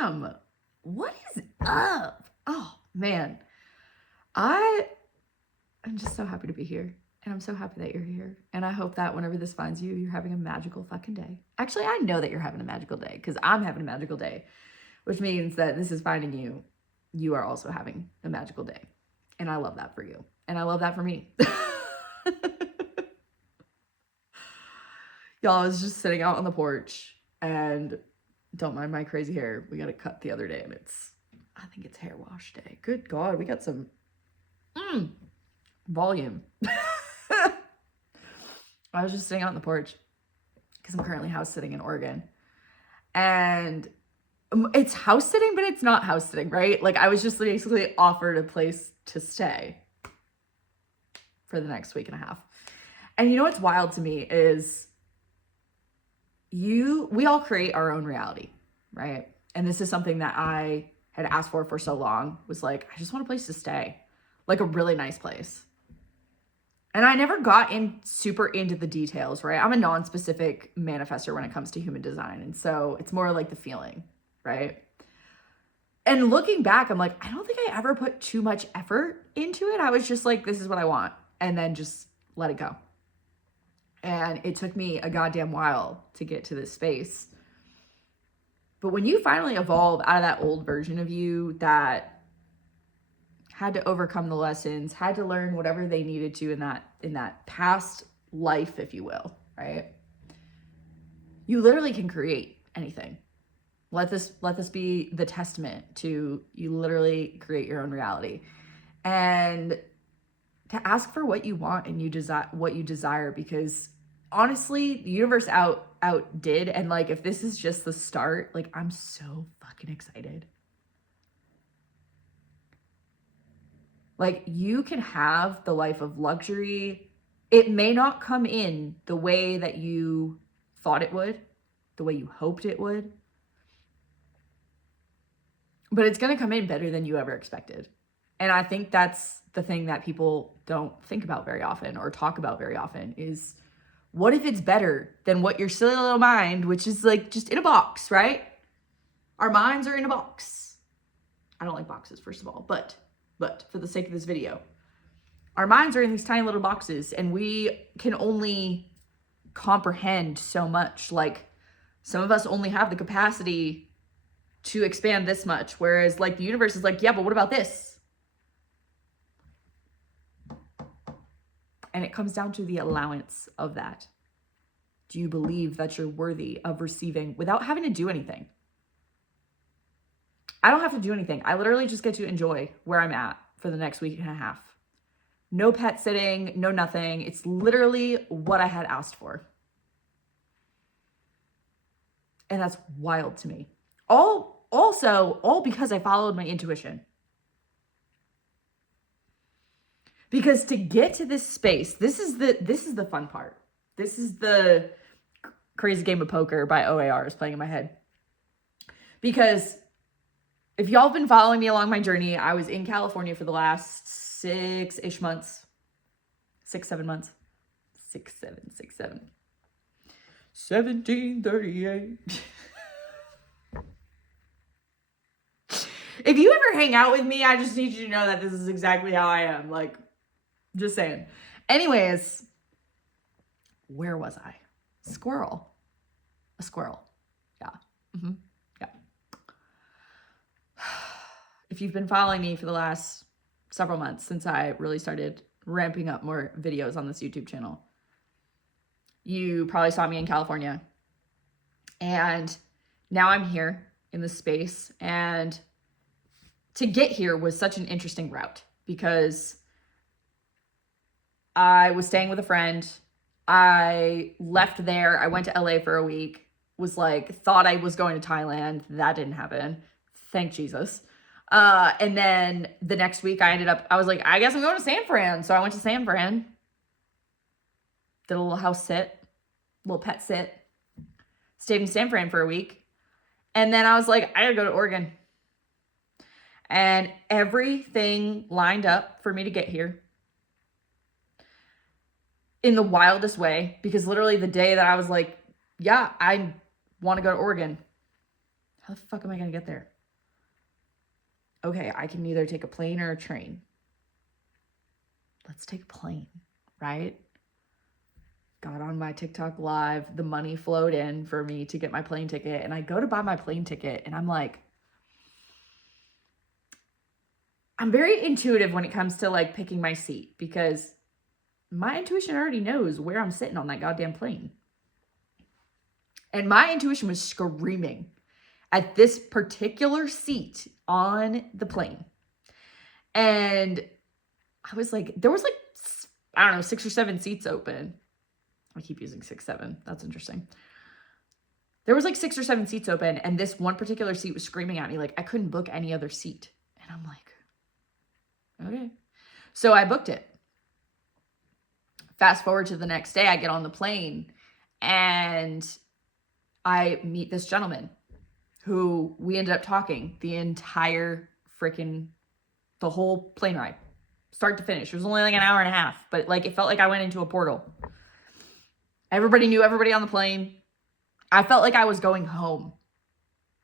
Sam, what is up? Oh man, I'm just so happy to be here. And I'm so happy that you're here. And I hope that whenever this finds you, you're having a magical fucking day. Actually, I know that you're having a magical day because I'm having a magical day, which means that this is finding you. You are also having a magical day. And I love that for you. And I love that for me. Y'all, I was just sitting out on the porch and don't mind my crazy hair. We got it cut the other day and I think it's hair wash day. Good God, we got some volume. I was just sitting out on the porch because I'm currently house sitting in Oregon. And it's house sitting, but it's not house sitting, right? Like I was just basically offered a place to stay for the next week and a half. And you know what's wild to me is we all create our own reality, right? And this is something that I had asked for so long, was like, I just want a place to stay, like a really nice place. And I never got super into the details, right? I'm a non-specific manifestor when it comes to human design. And so it's more like the feeling, right? And looking back, I'm like, I don't think I ever put too much effort into it. I was just like, this is what I want. And then just let it go. And it took me a goddamn while to get to this space. But when you finally evolve out of that old version of you that had to overcome the lessons, had to learn whatever they needed to in that past life, if you will, right? You literally can create anything. Let this be the testament to you literally create your own reality. And to ask for what you want and what you desire, because honestly, the universe outdid. And like, if this is just the start, like I'm so fucking excited. Like you can have the life of luxury. It may not come in the way that you thought it would, the way you hoped it would, but it's going to come in better than you ever expected. And I think that's the thing that people don't think about very often or talk about very often is, what if it's better than what your silly little mind, which is like just in a box, right? Our minds are in a box. I don't like boxes, first of all, but for the sake of this video, our minds are in these tiny little boxes and we can only comprehend so much. Like some of us only have the capacity to expand this much, whereas like the universe is like, yeah, but what about this? And it comes down to the allowance of that. Do you believe that you're worthy of receiving without having to do anything? I don't have to do anything. I literally just get to enjoy where I'm at for the next week and a half. No pet sitting, no nothing. It's literally what I had asked for. And that's wild to me. All because I followed my intuition. Because to get to this space, this is the fun part. This is the crazy game of poker by OAR is playing in my head. Because if y'all have been following me along my journey, I was in California for the last 6-ish months. 6-7 months. 6-7. 1738. If you ever hang out with me, I just need you to know that this is exactly how I am. Like, just saying. Anyways, where was I? Squirrel. A squirrel. Yeah. Yeah. If you've been following me for the last several months since I really started ramping up more videos on this YouTube channel, you probably saw me in California. And now I'm here in this space. And to get here was such an interesting route because I was staying with a friend. I left there. I went to LA for a week. Thought I was going to Thailand. That didn't happen. Thank Jesus. And then the next week I was like, I guess I'm going to San Fran. So I went to San Fran. Did a little house sit, little pet sit. Stayed in San Fran for a week. And then I was like, I gotta go to Oregon. And everything lined up for me to get here in the wildest way, because literally the day that I was like, yeah, I want to go to Oregon. How the fuck am I going to get there? Okay, I can either take a plane or a train. Let's take a plane, right? Got on my TikTok live. The money flowed in for me to get my plane ticket. And I go to buy my plane ticket and I'm like, I'm very intuitive when it comes to like picking my seat because my intuition already knows where I'm sitting on that goddamn plane. And my intuition was screaming at this particular seat on the plane. And I was like, there was like, I don't know, 6 or 7 seats open. I keep using 6, 7. That's interesting. There was like 6 or 7 seats open, and this one particular seat was screaming at me like I couldn't book any other seat. And I'm like, okay. So I booked it. Fast forward to the next day, I get on the plane and I meet this gentleman who we ended up talking the entire the whole plane ride, start to finish. It was only like an hour and a half, but like it felt like I went into a portal. Everybody knew everybody on the plane. I felt like I was going home,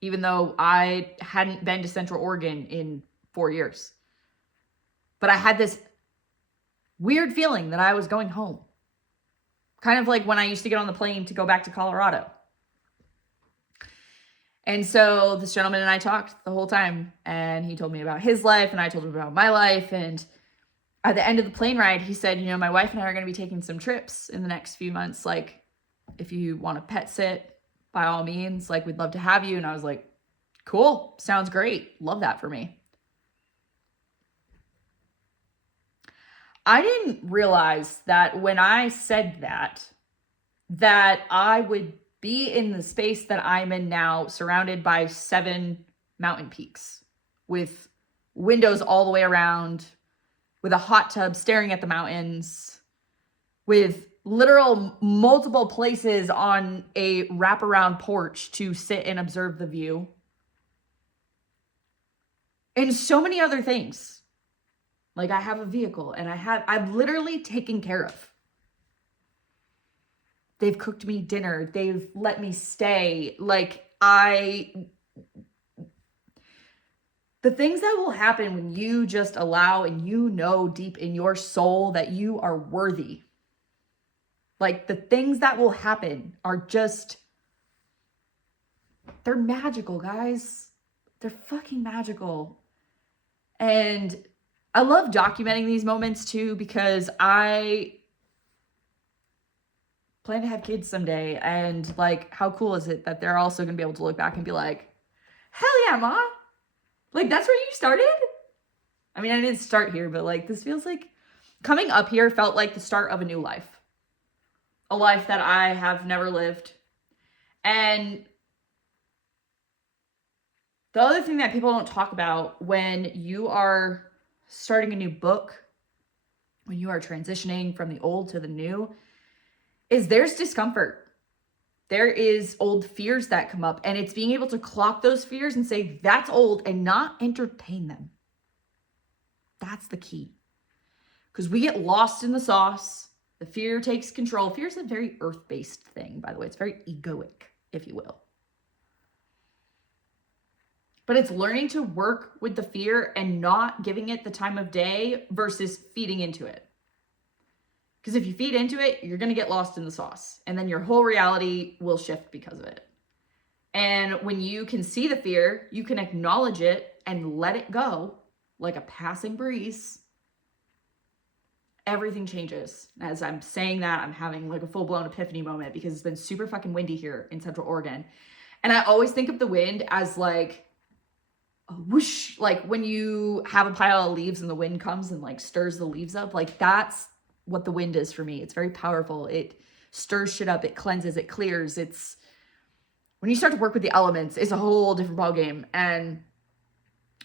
even though I hadn't been to Central Oregon in 4 years. But I had this weird feeling that I was going home. Kind of like when I used to get on the plane to go back to Colorado. And so this gentleman and I talked the whole time, and he told me about his life and I told him about my life. And at the end of the plane ride, he said, you know, my wife and I are going to be taking some trips in the next few months. Like, if you want to pet sit, by all means, like, we'd love to have you. And I was like, cool, sounds great. Love that for me. I didn't realize that when I said that I would be in the space that I'm in now, surrounded by 7 mountain peaks with windows all the way around, with a hot tub staring at the mountains, with literal multiple places on a wraparound porch to sit and observe the view, and so many other things. Like, I have a vehicle and I've literally taken care of. They've cooked me dinner. They've let me stay. Like, the things that will happen when you just allow and you know deep in your soul that you are worthy. Like, the things that will happen are just, they're magical, guys. They're fucking magical. And I love documenting these moments too, because I plan to have kids someday. And like, how cool is it that they're also going to be able to look back and be like, hell yeah, Ma. Like, that's where you started? I mean, I didn't start here, but like, this feels like coming up here felt like the start of a new life. A life that I have never lived. And the other thing that people don't talk about when you are starting a new book, when you are transitioning from the old to the new, is there's discomfort. There is old fears that come up, and it's being able to clock those fears and say, that's old, and not entertain them. That's the key. Because we get lost in the sauce. The fear takes control. Fear is a very earth-based thing, by the way. It's very egoic, if you will. But it's learning to work with the fear and not giving it the time of day versus feeding into it. Because if you feed into it, you're going to get lost in the sauce. And then your whole reality will shift because of it. And when you can see the fear, you can acknowledge it and let it go like a passing breeze. Everything changes. As I'm saying that, I'm having like a full-blown epiphany moment because it's been super fucking windy here in Central Oregon. And I always think of the wind as like a whoosh, like when you have a pile of leaves and the wind comes and like stirs the leaves up. Like, that's what the wind is for me. It's very powerful. It stirs shit up. It cleanses. It clears. It's when you start to work with the elements, it's a whole different ballgame. And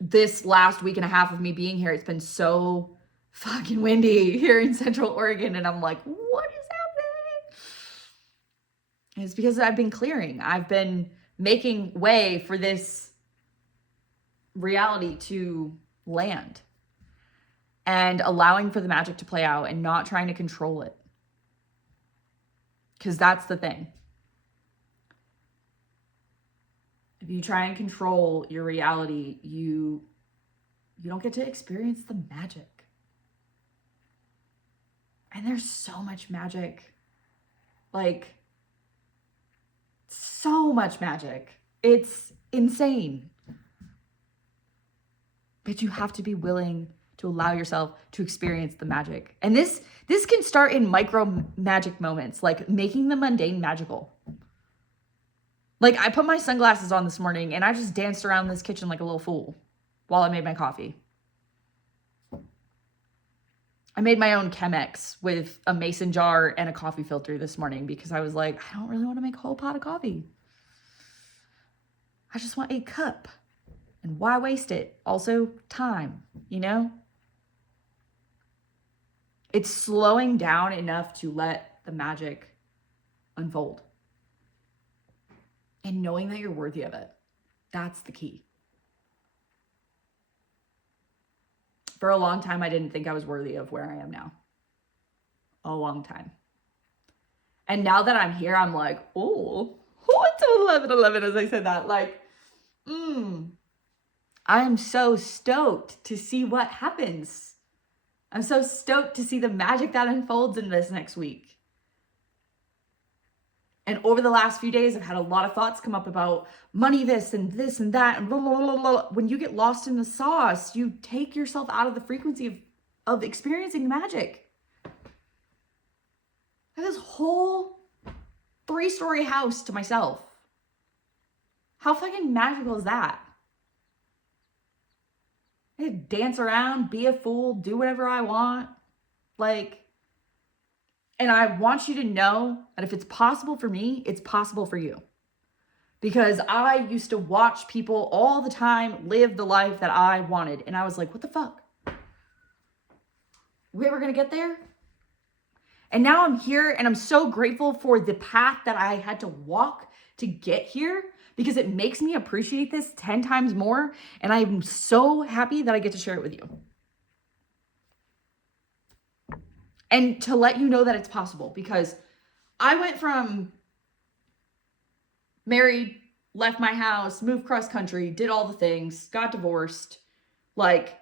this last week and a half of me being here, it's been so fucking windy here in Central Oregon. And I'm like, what is happening? And it's because I've been clearing. I've been making way for this reality to land and allowing for the magic to play out and not trying to control it. Because that's the thing. If you try and control your reality, you don't get to experience the magic. And there's so much magic. Like, so much magic. It's insane. But you have to be willing to allow yourself to experience the magic. And this can start in micro magic moments, like making the mundane magical. Like, I put my sunglasses on this morning and I just danced around this kitchen like a little fool while I made my coffee. I made my own Chemex with a mason jar and a coffee filter this morning because I was like, I don't really want to make a whole pot of coffee. I just want a cup. And why waste it? Also, time, you know? It's slowing down enough to let the magic unfold. And knowing that you're worthy of it. That's the key. For a long time, I didn't think I was worthy of where I am now. A long time. And now that I'm here, I'm like, oh, it's 11:11 as I said that. Like, I'm so stoked to see what happens. I'm so stoked to see the magic that unfolds in this next week. And over the last few days, I've had a lot of thoughts come up about money, this and that, and blah, blah, blah, blah. When you get lost in the sauce, you take yourself out of the frequency of experiencing the magic. I have this whole 3-story house to myself. How fucking magical is that? I can dance around, be a fool, do whatever I want. Like, and I want you to know that if it's possible for me, it's possible for you. Because I used to watch people all the time live the life that I wanted. And I was like, what the fuck? We ever gonna get there? And now I'm here and I'm so grateful for the path that I had to walk to get here because it makes me appreciate this 10 times more. And I'm so happy that I get to share it with you. And to let you know that it's possible, because I went from married, left my house, moved cross country, did all the things, got divorced, like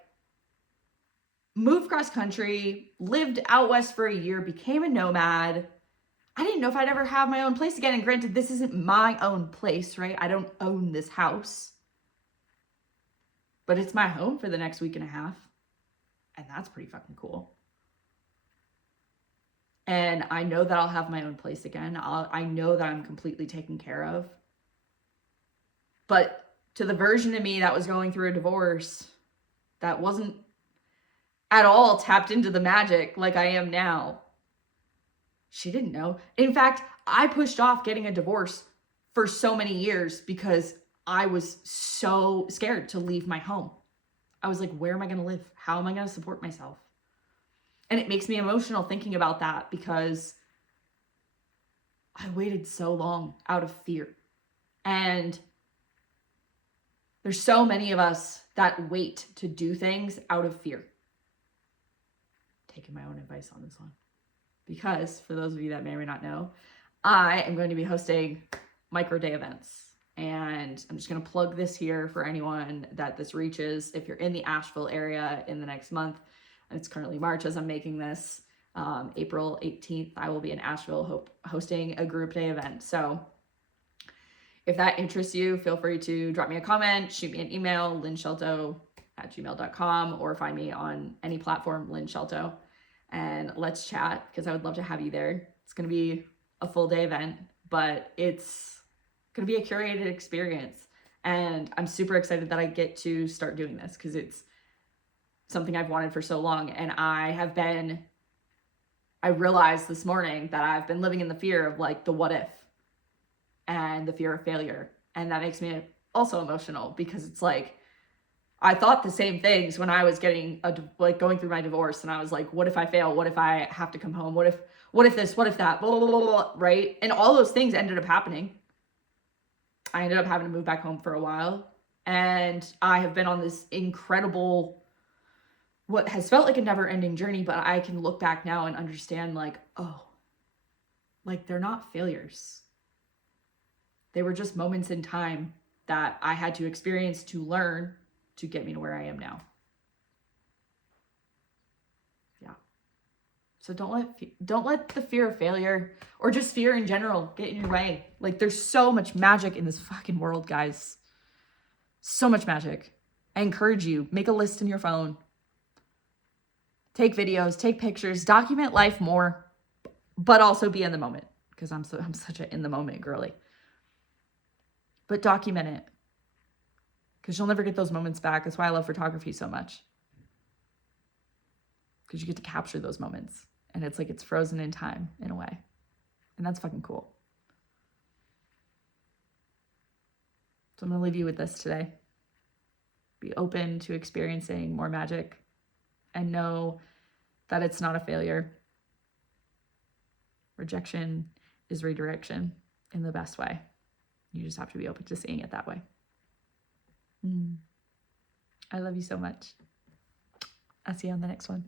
moved cross country, lived out west for a year, became a nomad. I didn't know if I'd ever have my own place again. And granted, this isn't my own place, right? I don't own this house, but it's my home for the next week and a half. And that's pretty fucking cool. And I know that I'll have my own place again. I know that I'm completely taken care of. But to the version of me that was going through a divorce, that wasn't at all tapped into the magic like I am now, she didn't know. In fact, I pushed off getting a divorce for so many years because I was so scared to leave my home. I was like, where am I going to live? How am I going to support myself? And it makes me emotional thinking about that because I waited so long out of fear. And there's so many of us that wait to do things out of fear. Taking my own advice on this one. Because for those of you that may or may not know, I am going to be hosting micro day events. And I'm just going to plug this here for anyone that this reaches. If you're in the Asheville area in the next month, it's currently March as I'm making this, April 18th, I will be in Asheville hosting a group day event. So if that interests you, feel free to drop me a comment, shoot me an email, lynnshelto@gmail.com, or find me on any platform, Lynn Shelto, and let's chat because I would love to have you there. It's going to be a full day event, but it's going to be a curated experience. And I'm super excited that I get to start doing this because it's something I've wanted for so long. And I realized this morning that I've been living in the fear of like the what if and the fear of failure. And that makes me also emotional because it's like, I thought the same things when I was going through my divorce. And I was like, what if I fail? What if I have to come home? What if this, what if that, blah, blah, blah, blah, right? And all those things ended up happening. I ended up having to move back home for a while. And I have been on this incredible, what has felt like a never ending journey, but I can look back now and understand like, oh, like they're not failures. They were just moments in time that I had to experience to learn to get me to where I am now. Yeah. So don't let the fear of failure or just fear in general get in your way. Like, there's so much magic in this fucking world, guys. So much magic. I encourage you, make a list in your phone. Take videos, take pictures, document life more, but also be in the moment, because I'm such an in the moment girly. But document it, because you'll never get those moments back. That's why I love photography so much, because you get to capture those moments, and it's like it's frozen in time in a way, and that's fucking cool. So I'm gonna leave you with this today. Be open to experiencing more magic, and know that it's not a failure. Rejection is redirection in the best way. You just have to be open to seeing it that way. I love you so much. I'll see you on the next one.